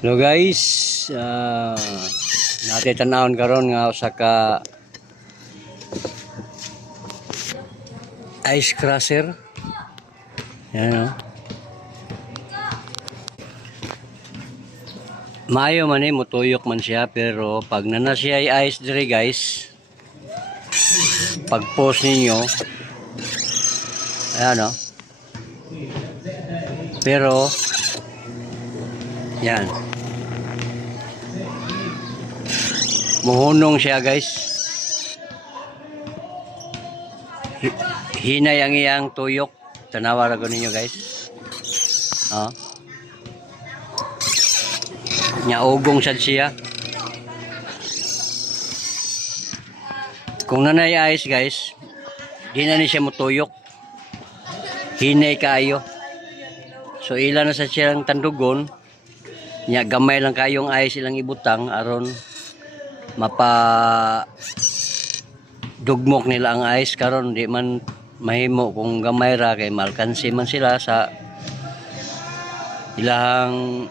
Hello guys, natin tanawon karon nga usa ka ice crusher. Yan o. Maayo man mutuyok man siya, pero pag nana siya ay ice dire guys, pag post ninyo, ayan o. Pero yan, muhunong siya guys. Hinay ang iyang tuyok. Tanawa ko ninyo guys. Ugong sad siya. Kung nanay ice guys, di na ni siya mutuyok. Hinay kayo. So ilan na sa siyang tandugon. Nya gamay lang kayong ice ilang ibutang aron mapa dugmok nila ang ice karon di man mahimo kung gamay ra kay malkansi man sila sa ilang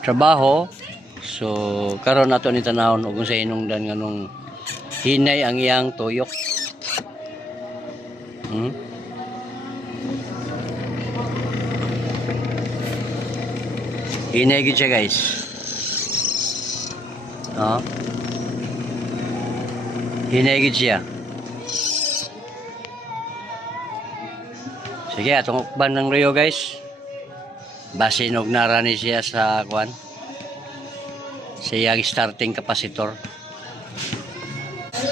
trabaho. So karon nato ni tanawon ug sa inungdan nganong hinay ang iyang tuyok. Hinay gid siya guys. Hinay gid siya. Sige, atong ukban ng Rio guys. Basin og narani siya sa kwan. Siyang starting capacitor.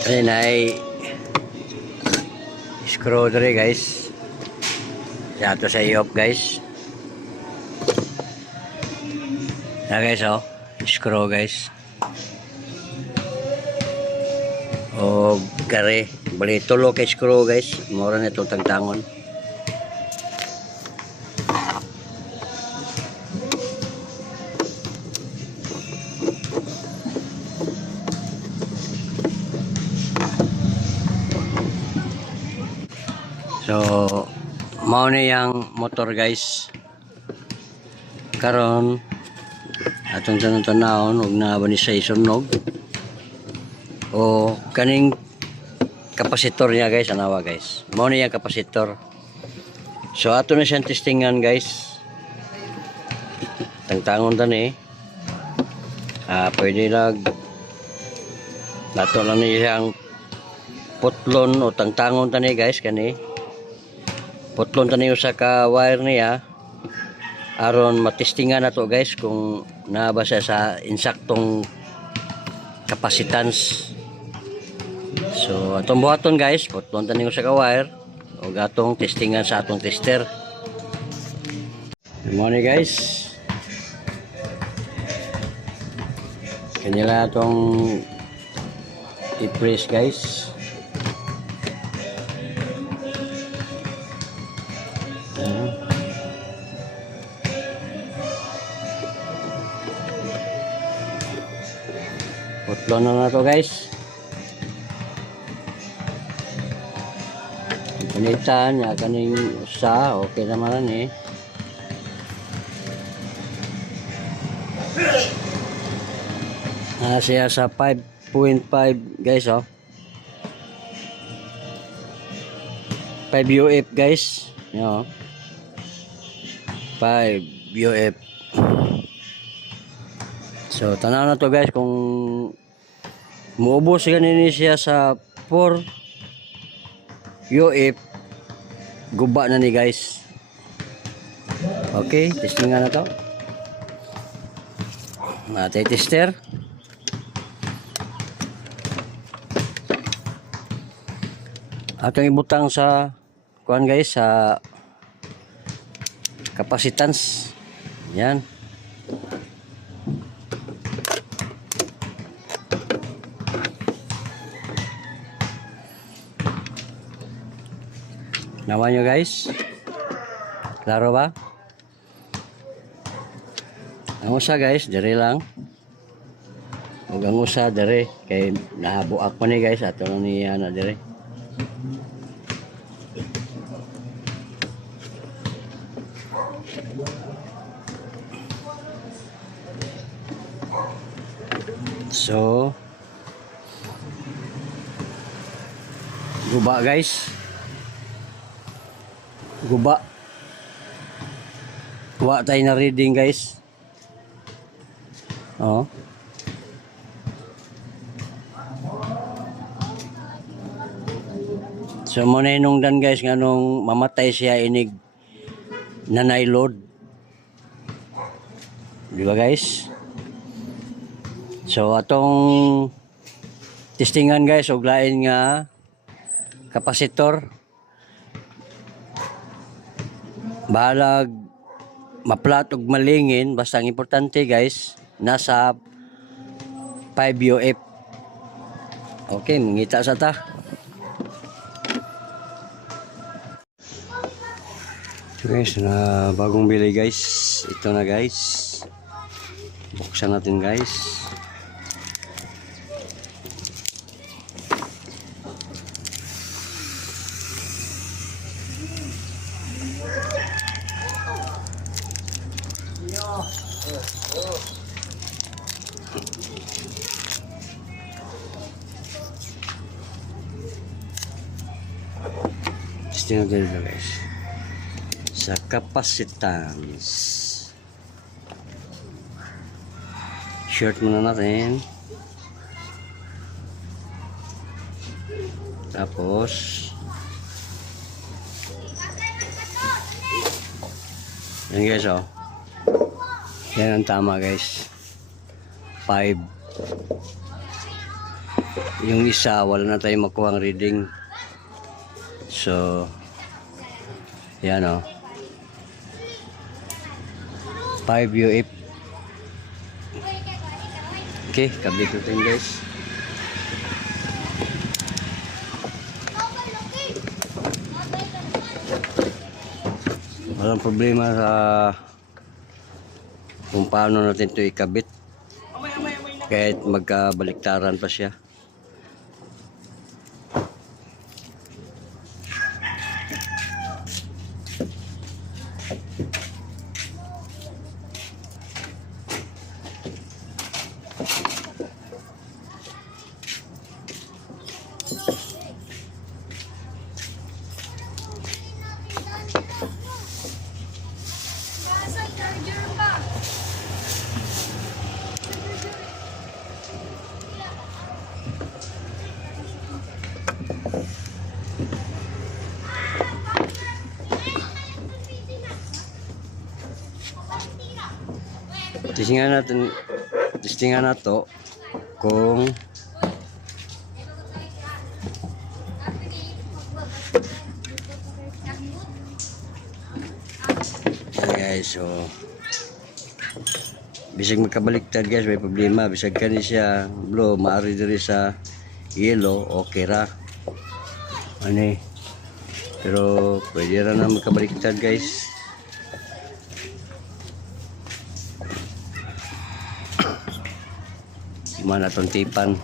Ayun ay screw dere guys. Yato sa i-off guys. Na guys screw guys. O kare, bali tulo kay screw guys. Mura na itong tangtangon. So mao na yang motor guys. Karon atong tanawon og naaba ni sa isunog o kaning kapasitor niya guys, anawa guys. Mao na yang kapasitor. So ato na siyang testingan guys. Tangtangon tani. Pwede nato lang niya ang putlon o tangtangon tani guys kani. Putlon tani usa ka wire niya aron matestingan nato guys kung naaba siya sa insaktong kapasitans. So atong buhaton guys, putlon tani usa ka wire o gatong testingan sa atong tester. Mo ni guys. Kanila atong i-press guys. Putlon na to guys. Punitan ya kaning usa, okay naman ni. Siya sa 5.5 guys 5 UF guys. 5 UF. So tanaw na to guys kung muubos ganini siya sa 4 UF, guba na ni guys. Okay, testing nga na to. Matay tester. Atong ibutang sa kuan guys sa capacitance. Yan. Naman nyo guys. Klaro ba? Ang usa guys, dire lang. Huwag ang usa dire. Kay nahabuak pa ni guys. Ato na niya na dire. So, guba guys. Guba. Kuha tayo na reading guys. Oh. So mo na hinungdan guys nga nung mamatay siya inig nanay load. Di ba guys? So atong testingan guys og lain nga kapasitor. Bahalag maplat og malingin basta ang importante guys nasa 5 UF. Okay, mangita sa ta. So guys, na bagong bili guys. Ito na guys. Buksan natin guys. Testing natin ito guys. Sa capacitance. Short muna natin. Tapos yan guys oh. Yan ang tama guys. 5. Yung isa wala na tayong makuha ang reading. So yan o. 5 UF. Okay, kabit natin guys. Walang problema sa kung paano natin ito ikabit. Kahit magkabaliktaran pa siya. Testingan nato kung guys, so bisag magkabaliktad guys, may problema. Bisag kani siya blue, maari diri sa yellow, okay ra. Ani, pero pwede ra na magkabaliktad guys. Mana tong tipan.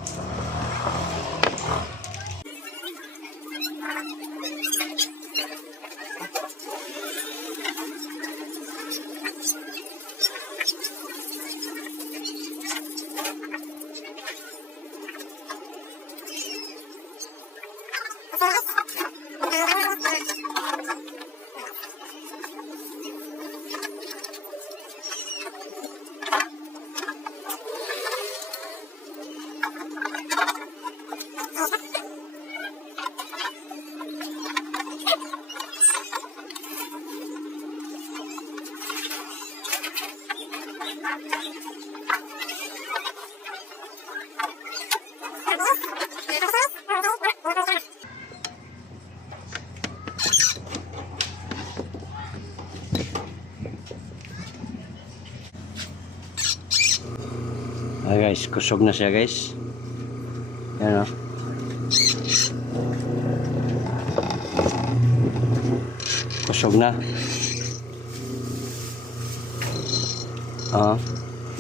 Guys, kusog na siya guys. Yan o. Kusog na.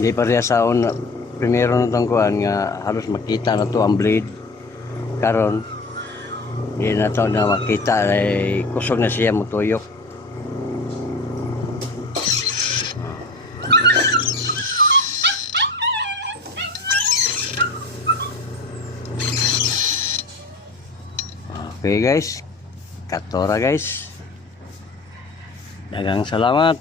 Hindi pa rin sa una. Primero na itong kuhan nga halos makita na to ang blade. Karon hindi na to na makita. Ay, kusog na siya mutuyok. Okay guys, katora guys. Dagang salamat.